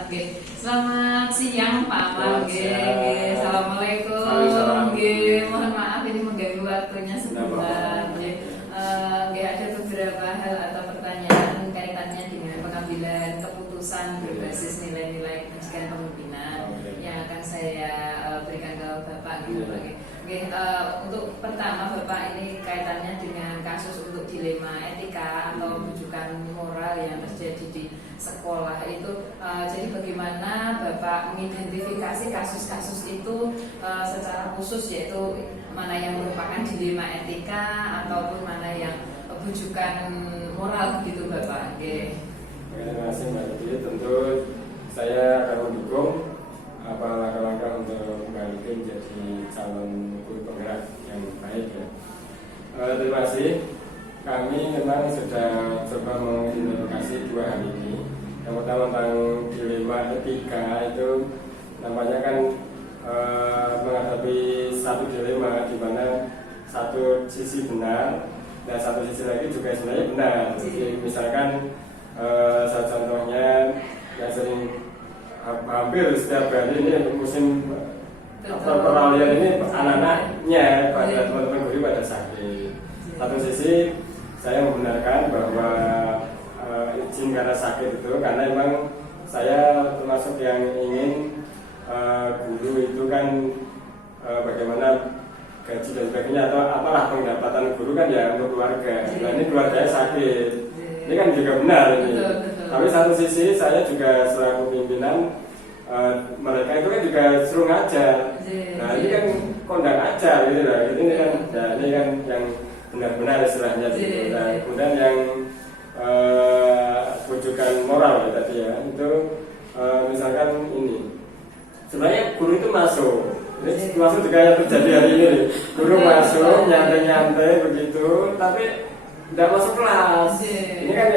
Oke. Selamat siang Pak Amal. Assalamualaikum. Mohon maaf ini mengganggu waktunya sebentar. Ada beberapa hal atau pertanyaan kaitannya dengan pengambilan keputusan berbasis nilai-nilai pendidikan kepemimpinan yang akan saya berikan ke Bapak. Untuk pertama Bapak, ini kaitannya dengan kasus untuk dilema etika atau rujukan moral yang terjadi di sekolah itu. Jadi bagaimana Bapak mengidentifikasi kasus-kasus itu secara khusus, yaitu mana yang merupakan dilema etika ataupun mana yang rujukan moral gitu Bapak. Terima kasih Mbak Didi. Tentu saya akan mendukung langkah-langkah untuk kembali menjadi calon guru penggerak yang baik ya. Terima kasih. Kami memang sudah coba mengidentifikasi dua hal ini. Yang pertama tentang dilema etika itu nampaknya kan menghadapi satu dilema di mana satu sisi benar dan satu sisi lagi juga sebenarnya benar. Jadi misalkan contohnya yang sering hampir setiap hari ini musim peralihan ini anak-anaknya pada teman-teman guru pada sakit. Satu sisi saya membenarkan bahwa izin karena sakit itu karena memang saya termasuk yang ingin guru itu kan bagaimana gaji dan sebagainya atau apalah pendapatan guru kan ya untuk keluarga. Nah ini keluarganya sakit, ini kan juga benar ini. Tapi satu sisi saya juga selaku pimpinan mereka itu kan juga suruh ngajar. Nah ini kan kondang ajar gitu lah. Ini kan, ya, ini kan yang benar-benar istilahnya. Nah, kemudian yang rujukan moral ya tadi ya itu misalkan ini sebenarnya guru itu masuk. Ini masuk juga yang terjadi hari ini. Guru masuk nyantai-nyantai begitu, tapi tidak masuk kelas. Ini kan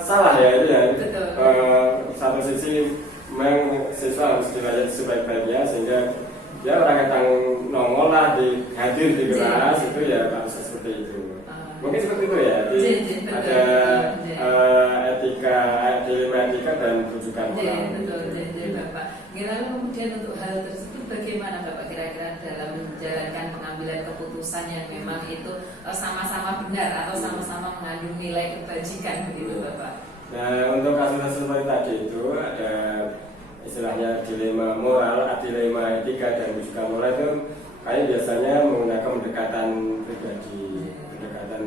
salah ya itu ya. Satu sisi memang siswa harus dilayani sebaik-baiknya sehingga ya orang yang nongol lah hadir di kelas itu ya harus seperti itu. Mungkin seperti itu ya. Ada dilema etika dan rujukan moral. Betul, Bapak. Lalu kemudian untuk hal tersebut bagaimana Bapak kira-kira dalam menjalankan pengambilan keputusan yang memang itu sama-sama benar atau sama-sama mengandung nilai kebajikan begitu Bapak? Nah untuk kasus-kasus seperti tadi itu ada istilahnya dilema moral, dilema etika dan rujukan moral itu kayak biasanya menggunakan pendekatan pribadi, pendekatan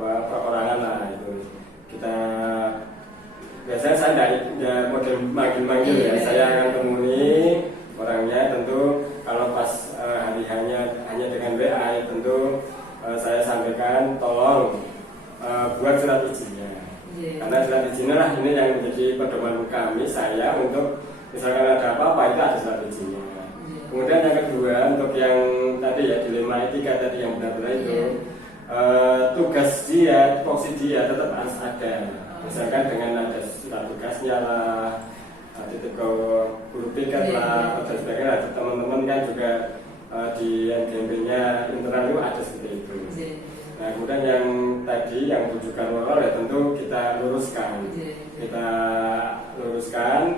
perorangan lah itu. Kita biasanya saya tidak model manggil-manggil ya, saya akan temui orangnya tentu kalau pas hari hanya dengan WA ya, tentu saya sampaikan tolong buat surat izinnya. Karena surat izinnya lah ini yang menjadi pedoman kami saya untuk misalkan ada apa-apa itu ada surat izinnya. Kemudian yang kedua untuk yang tadi ya dilema etika tadi yang benar-benar itu tugas dia, tupoksi dia tetap harus ada. Misalkan dengan ada surat tugasnya lah, titik ke guru piket lah, dan sebagainya. Teman-teman kan juga di NGMP-nya internal itu ada seperti itu. Nah kemudian yang tadi yang rujukan moral ya tentu kita luruskan,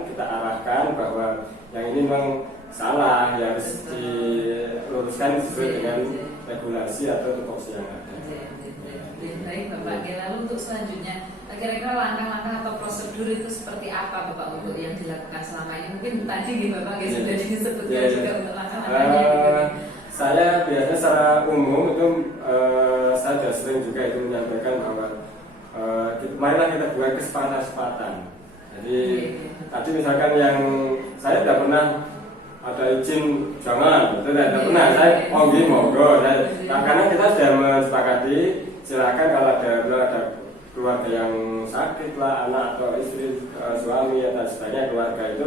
kita arahkan bahwa yang ini memang salah, ya harus diluruskan sesuai dengan regulasi atau tupoksi yang ada. Baik Bapak, lalu untuk selanjutnya kira-kira langkah-langkah atau prosedur itu seperti apa Bapak untuk yang dilakukan selama ini? Mungkin tadi Bapak sudah disebutkan juga untuk langkah-langkahnya. Saya biasanya secara umum itu saya sudah sering juga itu menyampaikan bahwa marilah kita buat kesepakatan. Jadi tadi misalkan yang saya tidak pernah ada izin jangan, itu tidak pernah. Saya monggo, karena kita sudah mensepakati silakan kalau ada keluarga yang sakit lah, anak atau istri, suami dan sebagainya keluarga itu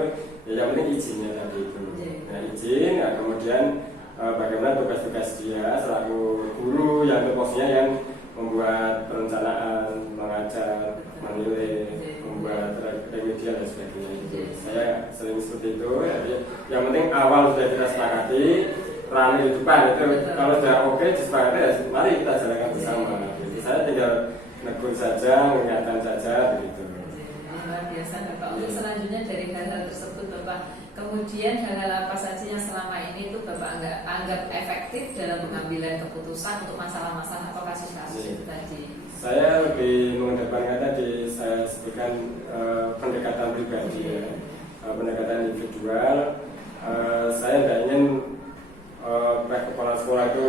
ya yang penting izinnya tadi itu. Nah izin, ya, kemudian bagaimana tugas-tugas dia selaku guru yang tugasnya yang membuat perencanaan, mengajar, menilai, membuat remedial dan sebagainya itu. Saya sering seperti itu. Jadi yang penting awal sudah kita sepakati, rame di depan itu kalau sudah oke disepakati ya mari kita jalankan bersama. Jadi saya tinggal negur saja, mengingatkan saja begitu. luar biasa Bapak. Untuk selanjutnya dari hal-hal tersebut Bapak, kemudian hal-hal apa saja yang selama ini itu Bapak anggap efektif dalam pengambilan keputusan untuk masalah-masalah atau kasus-kasus itu tadi? Saya lebih mengedepankan tadi saya sebutkan pendekatan pribadi ya, pendekatan individual. Saya tidak ingin kepala sekolah itu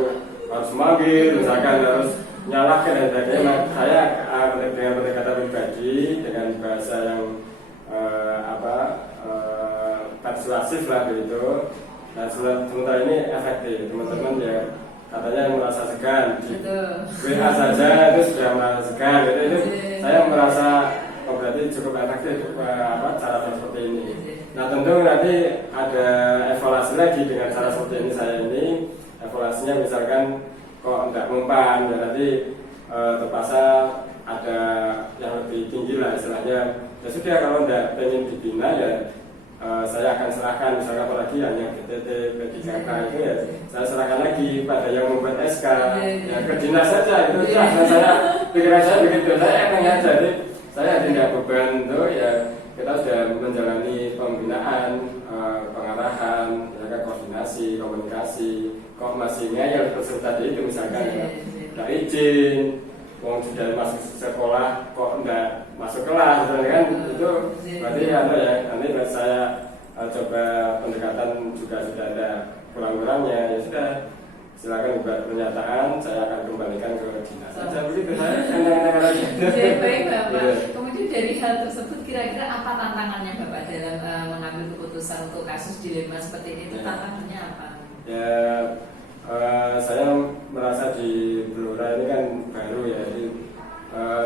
harus manggil, misalkan harus nyalahkan dan sebagainya. Saya dengan pendekatan pribadi dengan bahasa yang persuasif lah begitu. Nah sementara ini efektif teman-teman ya, katanya yang merasa segan di WA saja itu sudah merasa segan gitu. Itu saya merasa berarti cukup efektif cara seperti ini. Nah tentu nanti ada evaluasi lagi dengan cara seperti ini. Saya ini evaluasinya misalkan kok tidak mempan ya, nanti terpaksa ada yang lebih tinggi lah istilahnya. Ya sudah, kalau tidak ingin dibina ya saya akan serahkan, misalkan apalagi hanya PTT, P3K itu ya saya serahkan lagi pada yang membuat SK ya, ke dinas saja itu ya. Nah, saya pikiran saya begitu, saya akan aja, jadi saya tidak beban itu ya. Kita sudah menjalani pembinaan, pengarahan, ya, koordinasi, komunikasi, kok masih ngeyel seperti tadi itu misalkan ya, tidak izin, mau sudah masuk sekolah kok enggak masuk kelas, kan itu berarti ya nanti saya coba pendekatan juga sudah ada kurang-kurangnya, ya sudah silakan buat pernyataan, saya akan kembalikan ke dinas saja begitu. Saya baik Bapak. Kemudian dari hal tersebut kira-kira apa tantangannya Bapak dalam mengambil keputusan untuk kasus dilema seperti ini? Itu tantangannya apa? Ya saya merasa di Blora ini kan baru ya, jadi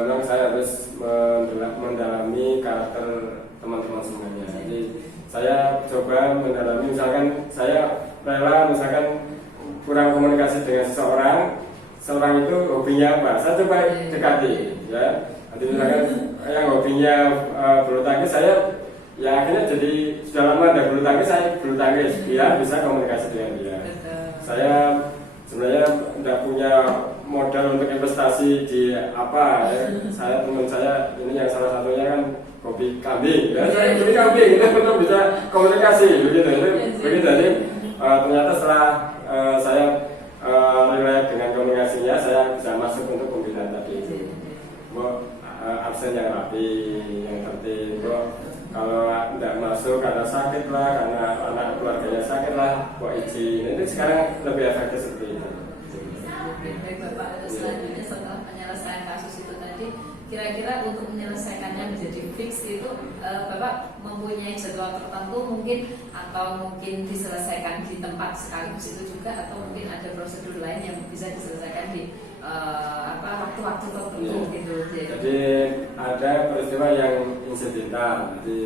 memang saya harus mendalami karakter teman-teman semuanya. Jadi saya coba mendalami, misalkan saya rela misalkan kurang komunikasi dengan seorang itu hobinya apa, saya coba dekati ya. Nanti misalkan yang hobinya bulu tangkis, saya ya akhirnya jadi sudah lama ada bulu tangkis, saya bulu tangkis biar bisa komunikasi dengan dia. Saya sebenarnya tidak punya modal untuk investasi di apa ya. Saya teman saya ini yang salah satunya kan hobi kambing ya, saya hobi kambing itu untuk bisa komunikasi begitu. Begitu jadi ternyata setelah saya relate dengan komunikasinya, saya bisa masuk untuk pembinaan tadi itu. Absen yang rapi, yang tertib. Kalau tidak masuk karena sakit lah, karena anak keluarganya sakit lah, kok izin. Itu sekarang lebih efektif seperti itu. Baik Bapak, selanjutnya setelah penyelesaian kasus itu tadi, kira-kira untuk menyelesaikannya menjadi fix itu Bapak mempunyai jadwal tertentu mungkin, atau mungkin diselesaikan di tempat sekaligus itu juga, atau mungkin ada prosedur lain yang bisa diselesaikan di waktu-waktu tertentu gitu. Jadi ada peristiwa yang insidental, jadi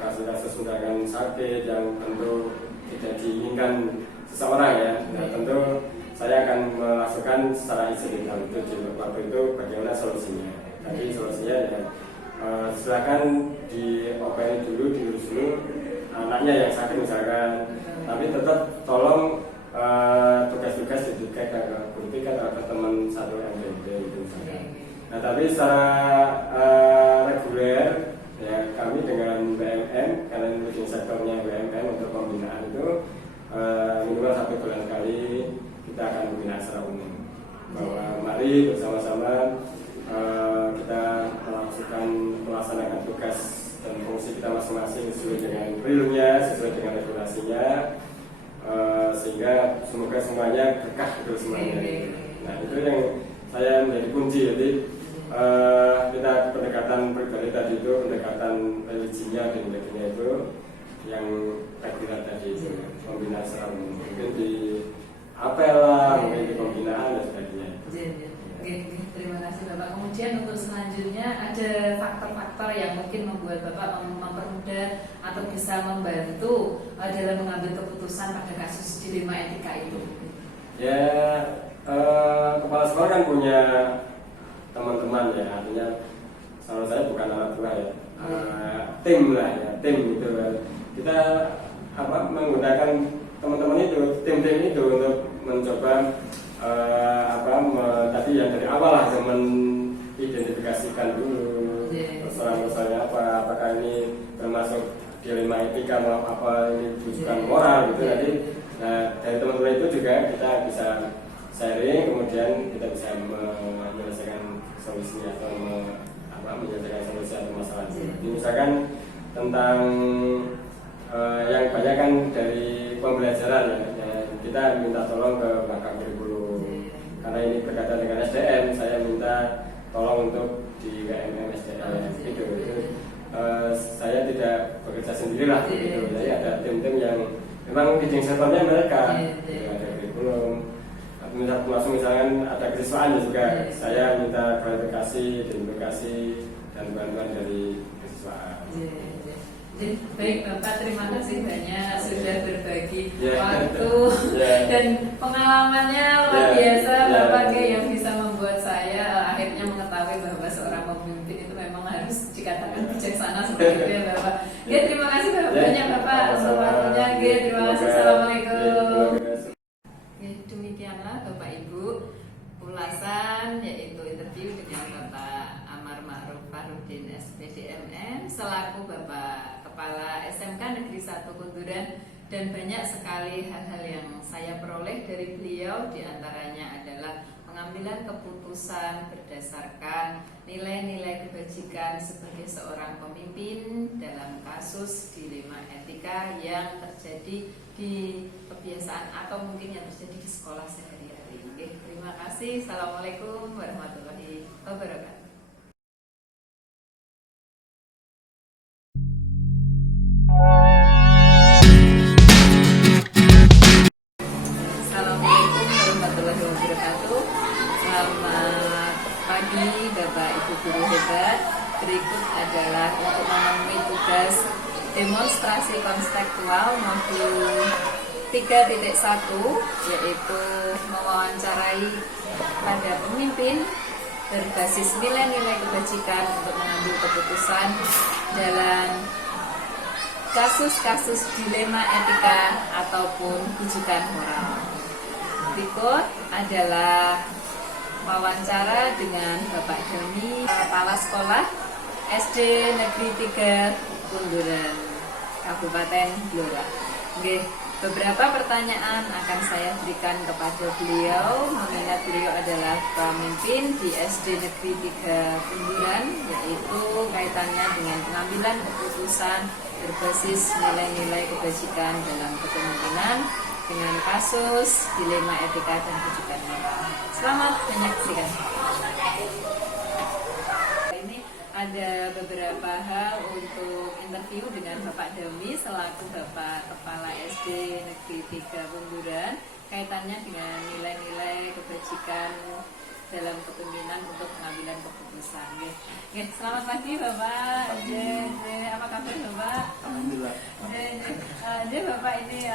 kasus-kasus misalkan sakit yang tentu tidak diinginkan seseorang ya. Nah, tentu saya akan melakukan secara insidental itu di waktu itu bagaimana solusinya. Jadi solusinya ya silakan diopeni dulu, diurus dulu anaknya yang sakit misalkan, tapi tetap tolong tugas-tugas diberikan ke terhadap teman satu MDD itu misalkan. Nah tapi secara reguler ya kami dengan BMN, karena ini sektornya BMN untuk pembinaan itu minimal 1 bulan sekali kita akan membina secara umum, bahwa mari bersama-sama kita melaksanakan tugas dan fungsi kita masing-masing sesuai dengan realnya, sesuai dengan regulasinya, sehingga semoga semuanya berkah itu semuanya. Nah itu yang saya menjadi kunci. Jadi kita pendekatan pribadi tadi itu, pendekatan religinya dan sebagainya itu yang reguler tadi itu, pembinaan secara umum, mungkin di apel lah, mungkin di pembinaan dan sebagainya. Terima kasih Bapak. Kemudian untuk selanjutnya ada faktor-faktor yang mungkin membuat Bapak mempermudah atau bisa membantu dalam mengambil keputusan pada kasus dilema etika itu. Ya, kepala sekolah kan punya teman-teman ya, artinya kalau saya bukan anak buah ya, tim lah ya, tim gitu. Kita menggunakan teman-teman itu, tim-tim itu untuk mencoba tadi yang dari awal lah, mengidentifikasikan dulu persoalan-persoalannya apakah ini termasuk dilema etika apa ini rujukan moral gitu. Nanti dari teman-teman itu juga kita bisa sharing, kemudian kita bisa menyelesaikan solusi atau menyelesaikan solusi atau masalah. Jadi misalkan tentang yang banyak kan dari pembelajaran ya, kita minta tolong ke belakang kurikulum karena ini berkaitan dengan SDM, saya minta tolong untuk di KMM SDM gitu. Saya tidak bekerja sendirilah gitu. Jadi ada tim-tim yang memang leading sektornya mereka, ada kurikulum. Termasuk misalkan ada kesiswaan juga, saya minta klarifikasi, identifikasi dan bantuan dari kesiswaan. Baik Bapak, terima kasih banyak sudah berbagi waktu dan pengalamannya luar biasa Bapak yang bisa membuat saya akhirnya mengetahui bahwa seorang pemimpin itu memang harus dikatakan bijaksana seperti itu ya Bapak. Terima kasih banyak Bapak untuk waktunya. Terima kasih. Assalamualaikum. Demikianlah Bapak Ibu ulasan yaitu interview dengan Bapak Amar Ma'ruf Farudin SPDMM selaku Bapak Kepala SMK Negeri 1 Kunduran, dan banyak sekali hal-hal yang saya peroleh dari beliau, diantaranya adalah pengambilan keputusan berdasarkan nilai-nilai kebajikan sebagai seorang pemimpin dalam kasus dilema etika yang terjadi di kebiasaan atau mungkin yang terjadi di sekolah sehari-hari. Terima kasih. Assalamualaikum warahmatullahi wabarakatuh. Assalamualaikum warahmatullahi wabarakatuh. Selamat pagi Bapak Ibu guru hebat. Berikut adalah untuk memenuhi tugas demonstrasi konstekstual modul 3.1, yaitu mewawancarai pada pemimpin berbasis nilai-nilai kebajikan untuk mengambil keputusan dalam kasus-kasus dilema etika ataupun rujukan moral. Berikut adalah wawancara dengan Bapak Dami, Kepala Sekolah SD Negeri 3 Kunduran, Kabupaten Blora. Beberapa pertanyaan akan saya berikan kepada beliau, mengingat beliau adalah pemimpin di SD Negeri 3 Kunduran, yaitu kaitannya dengan pengambilan keputusan berbasis nilai-nilai kebajikan dalam kepemimpinan dengan kasus dilema etika dan rujukan moral. Selamat menyaksikan. Ini ada beberapa hal untuk interview dengan Bapak Dami selaku Bapak Kepala SD Negeri 3 Kunduran, kaitannya dengan nilai-nilai kebajikan dalam kepemimpinan untuk pengambilan keputusan. Selamat pagi Bapak. Apa kabar Bapak? Alhamdulillah. Bapak ini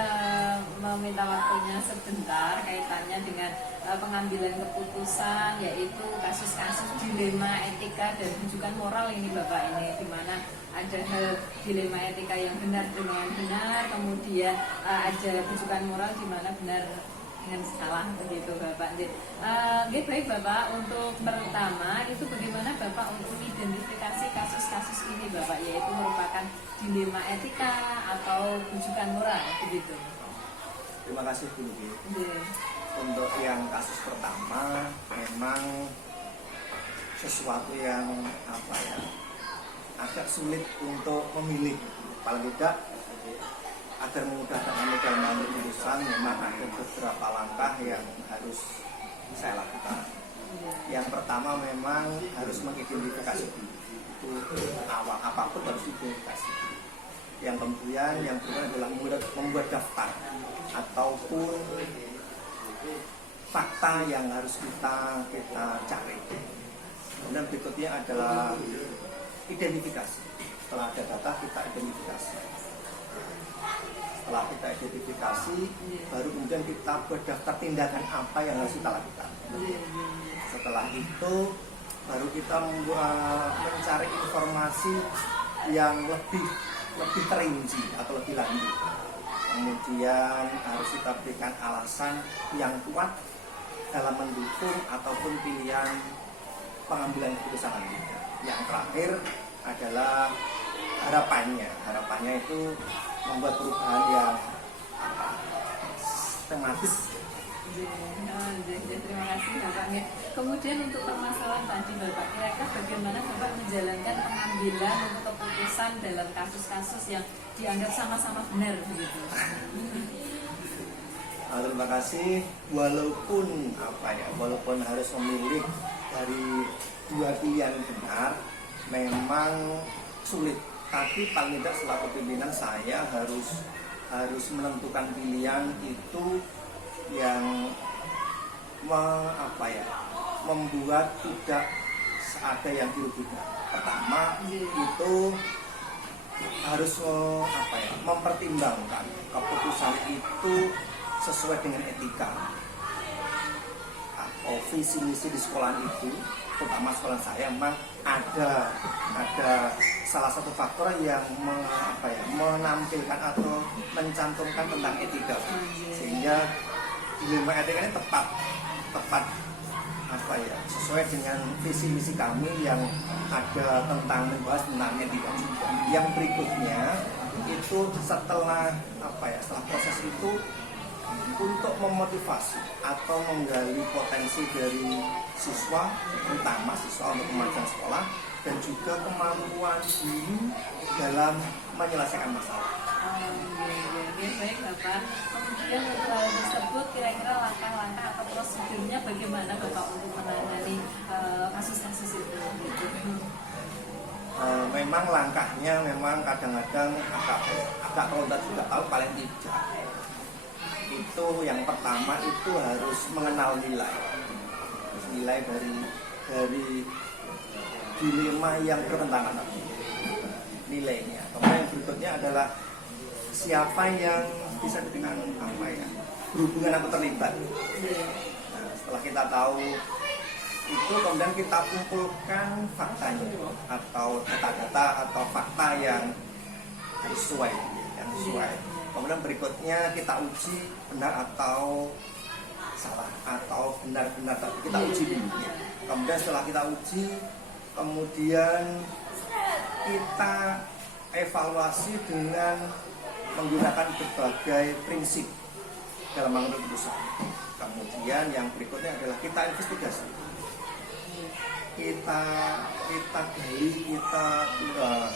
meminta waktunya sebentar kaitannya dengan pengambilan keputusan, yaitu kasus-kasus dilema etika dan rujukan moral ini Bapak, ini di mana ada hal dilema etika yang benar dengan benar, kemudian ada rujukan moral di mana benar dengan salah, begitu Bapak. Baik Bapak, untuk pertama itu bagaimana Bapak untuk identifikasi kasus-kasus ini Bapak, yaitu merupakan dilema etika atau rujukan moral, begitu. Terima kasih Bu Nugi. Untuk yang kasus pertama memang sesuatu yang agak sulit untuk memilih, paling tidak agar memudahkan kami dalam mengambil keputusan. Memang ada beberapa langkah yang harus saya lakukan. Yang pertama memang harus mengidentifikasi dulu, itu awal apapun harus identifikasi. Yang kemudian yang kedua adalah membuat daftar ataupun fakta yang harus kita cari. Kemudian berikutnya adalah identifikasi. Setelah ada data, kita identifikasi. Setelah kita identifikasi, baru kemudian kita buat daftar tindakan apa yang harus kita lakukan. Setelah itu, baru kita mencari informasi yang lebih terinci atau lebih lanjut. Kemudian harus kita berikan alasan yang kuat dalam mendukung ataupun pilihan pengambilan keputusan lanjutnya. Yang terakhir adalah harapannya itu membuat perubahan yang sistematis. Terima kasih Bapak. Kemudian untuk permasalahan tadi Bapak, kira-kira bagaimana Bapak menjalankan pengambilan untuk keputusan dalam kasus-kasus yang dianggap sama-sama benar begitu? Terima kasih. Walaupun walaupun harus memilih dari dua pilihan benar, memang sulit. Tapi paling tidak selaku pimpinan saya harus menentukan pilihan itu yang membuat tidak ada yang dirugikan. Pertama itu harus mempertimbangkan keputusan itu sesuai dengan etika atau visi misi di sekolah itu. Terutama sekolah saya memang ada salah satu faktor yang menampilkan atau mencantumkan tentang etika, sehingga dilema etika ini tepat sesuai dengan visi misi kami yang ada tentang membahas tentang etika juga. Yang berikutnya itu setelah proses itu untuk memotivasi atau menggali potensi dari siswa, terutama siswa untuk kemajuan sekolah dan juga kemampuan diri dalam menyelesaikan masalah. Baik Bapak. Kemudian untuk hal tersebut kira-kira langkah-langkah atau prosedurnya bagaimana Bapak untuk menangani kasus-kasus itu? Memang langkahnya memang kadang-kadang agak ronda juga, tahu paling tidak. Itu yang pertama itu harus mengenal nilai dari dilema yang bertentangan tadi, nilainya. Kemudian yang berikutnya adalah siapa yang bisa dengan berhubungan atau terlibat. Nah, setelah kita tahu itu, kemudian kita kumpulkan faktanya atau data-data atau fakta yang sesuai. Kemudian berikutnya kita uji benar atau salah, atau benar-benar kita uji dulu. Kemudian setelah kita uji, kemudian kita evaluasi dengan menggunakan berbagai prinsip dalam mengambil keputusan. Kemudian yang berikutnya adalah kita investigasi, kita gali,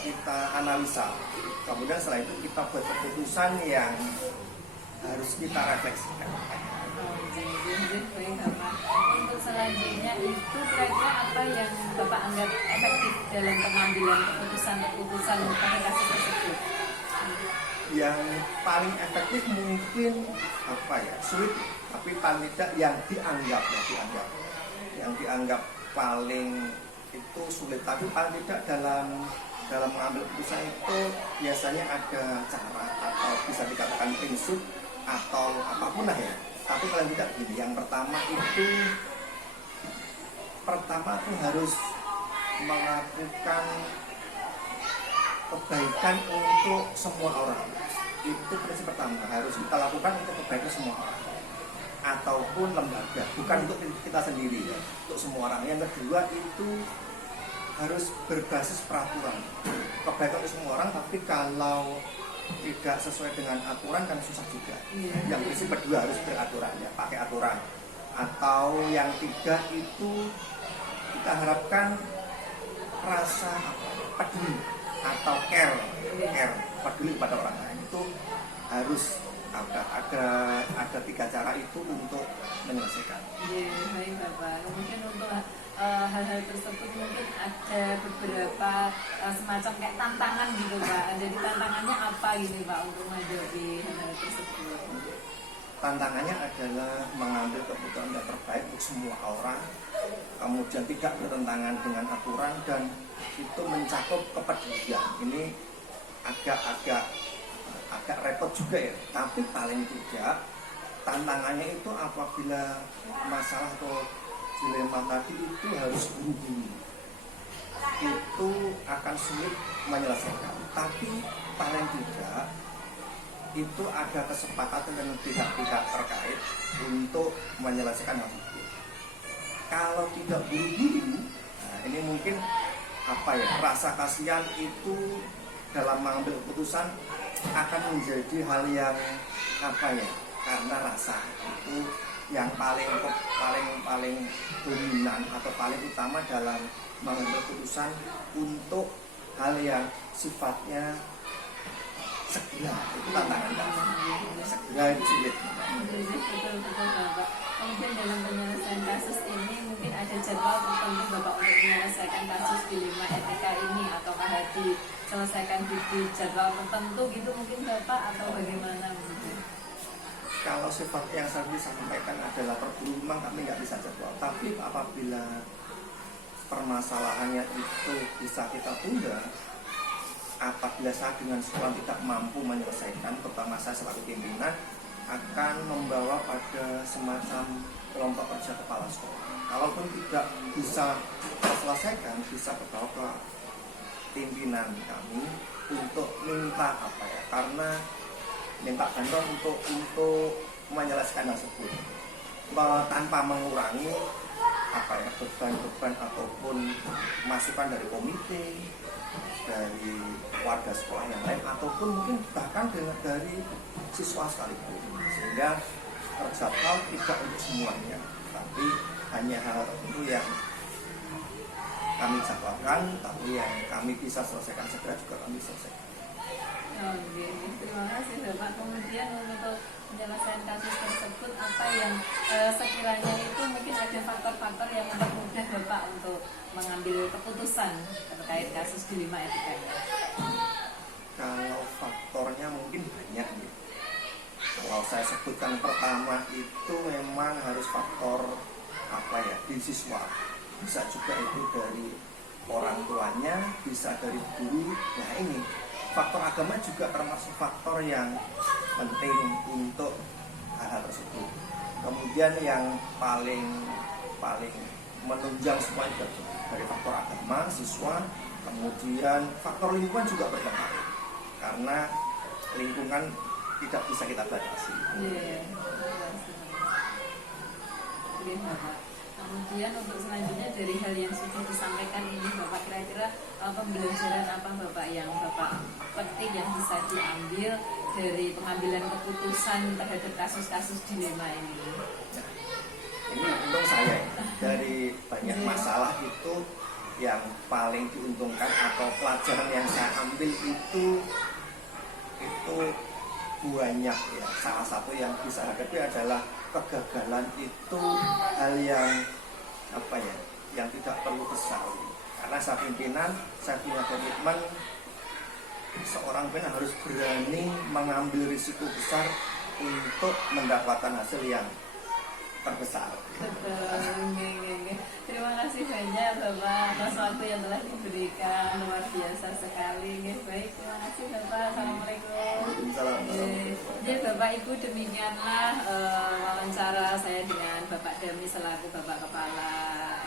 kita analisa. Kemudian setelah itu kita buat keputusan yang harus kita refleksikan. Untuk selanjutnya itu kira-kira apa yang Bapak anggap efektif dalam pengambilan keputusan pada kasus tersebut? Yang paling efektif mungkin sulit, tapi paling tidak yang dianggap paling itu sulit, tapi paling tidak dalam mengambil keputusan itu biasanya ada cara atau bisa dikatakan prinsip atau apapun lah ya. Tapi paling tidak gini, yang pertama itu harus melakukan kebaikan untuk semua orang. Itu prinsip pertama, harus kita lakukan untuk kebaikan semua orang ataupun lembaga, bukan untuk kita sendiri ya, untuk semua orang. Yang kedua itu harus berbasis peraturan, kebaikan untuk semua orang, tapi kalau tidak sesuai dengan aturan kan susah juga. Yang prinsip kedua harus beraturan ya, pakai aturan. Atau yang tiga itu kita harapkan rasa peduli atau care peduli kepada orang lain. Itu harus ada tiga cara itu untuk menyelesaikan. Baik Bapak. Kemudian untuk hal-hal tersebut mungkin ada beberapa semacam kayak tantangan gitu Pak. Jadi tantangannya apa gitu Pak untuk menghadapi hal tersebut? Tantangannya adalah mengambil keputusan yang terbaik untuk semua orang, kemudian tidak bertentangan dengan aturan dan itu mencakup kepedulian. Ini agak repot juga ya, tapi paling tidak tantangannya itu apabila masalah atau dilema tadi itu harus buru-buru, itu akan sulit menyelesaikan. Tapi paling tidak itu ada kesepakatan dengan pihak-pihak terkait untuk menyelesaikan hal itu. Kalau tidak buru-buru, nah ini mungkin apa ya, rasa kasihan itu dalam mengambil keputusan akan menjadi hal yang apa ya, karena rasa itu yang paling dominan atau paling utama dalam mengambil keputusan untuk hal yang sifatnya segera. Itu tantangan kan, segera itu sulit. Betul Bapak. Kemudian dalam penyelesaian kasus ini mungkin ada jadwal tertentu Bapak untuk menyelesaikan kasus dilema etika ini, ataukah diselesaikan di jadwal tertentu gitu mungkin Bapak, atau bagaimana mungkin? Kalau sifat yang saya bisa sampaikan adalah terburu memang kami nggak bisa jadwal. Tapi apabila permasalahannya itu bisa kita tunda, apabila saya dengan sekolah tidak mampu menyelesaikan, terutama saya selaku pimpinan, akan membawa pada semacam kelompok kerja kepala sekolah. Kalaupun tidak bisa terselesaikan, bisa berbawa ke pimpinan kami untuk minta apa ya, karena minta bantuan untuk menyelesaikan hal tersebut tanpa mengurangi apa ya, beban-beban ataupun masukan dari komite, dari warga sekolah yang lain, ataupun mungkin bahkan dari siswa sekalipun, sehingga terjadwal tidak untuk semuanya, tapi hanya hal tertentu yang kami jadwalkan, tapi yang kami bisa selesaikan segera juga kami selesaikan. Oke, terima kasih Bapak. Kemudian untuk penyelesaian kasus tersebut, apa yang sekiranya itu mungkin ada faktor-faktor yang mempermudah Bapak untuk mengambil keputusan terkait kasus dilema etika ini? Kalau faktornya mungkin banyak ya. Kalau saya sebutkan pertama itu memang harus faktor apa ya, di siswa. Bisa juga itu dari orang tuanya, bisa dari guru. Nah ini faktor agama juga termasuk faktor yang penting untuk hal tersebut. Kemudian yang paling menunjang semua itu dari faktor agama, siswa, kemudian faktor lingkungan juga berpengaruh, karena lingkungan tidak bisa kita batasi. Oke, Bapak. Kemudian untuk selanjutnya dari hal yang sudah disampaikan ini Bapak, kira-kira pembelajaran apa Bapak yang Bapak petik yang bisa diambil dari pengambilan keputusan terhadap kasus-kasus dilema ini? Ini untung saya dari banyak masalah itu yang paling diuntungkan atau pelajaran yang saya ambil itu banyak ya. Salah satu yang bisa hadapi adalah kegagalan itu hal yang apa ya, yang tidak perlu disesali. Karena saya pimpinan, saya punya komitmen seorang pimpinan harus berani mengambil risiko besar untuk mendapatkan hasil yang terbesar. Betul. Terima kasih banyak Bapak atas waktu yang telah diberikan, luar biasa sekali. Baik, terima kasih Bapak. Assalamualaikum. Jadi Bapak Ibu, demikianlah wawancara saya dengan Bapak Dami selaku Bapak Kepala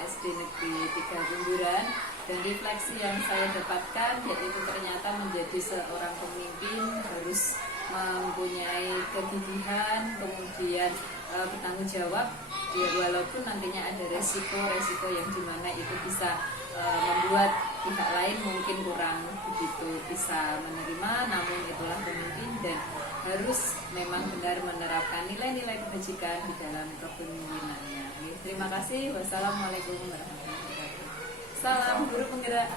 SD Negeri 3 Bunduran, dan refleksi yang saya dapatkan yaitu ternyata menjadi seorang pemimpin harus mempunyai kegigihan, kemudian bertanggung jawab ya, walaupun nantinya ada resiko yang dimana itu bisa membuat pihak lain mungkin kurang begitu bisa menerima, namun itulah pemimpin dan harus memang benar menerapkan nilai-nilai kebajikan di dalam kepemimpinannya. Terima kasih. Wassalamualaikum warahmatullahi wabarakatuh. Salam guru penggerak.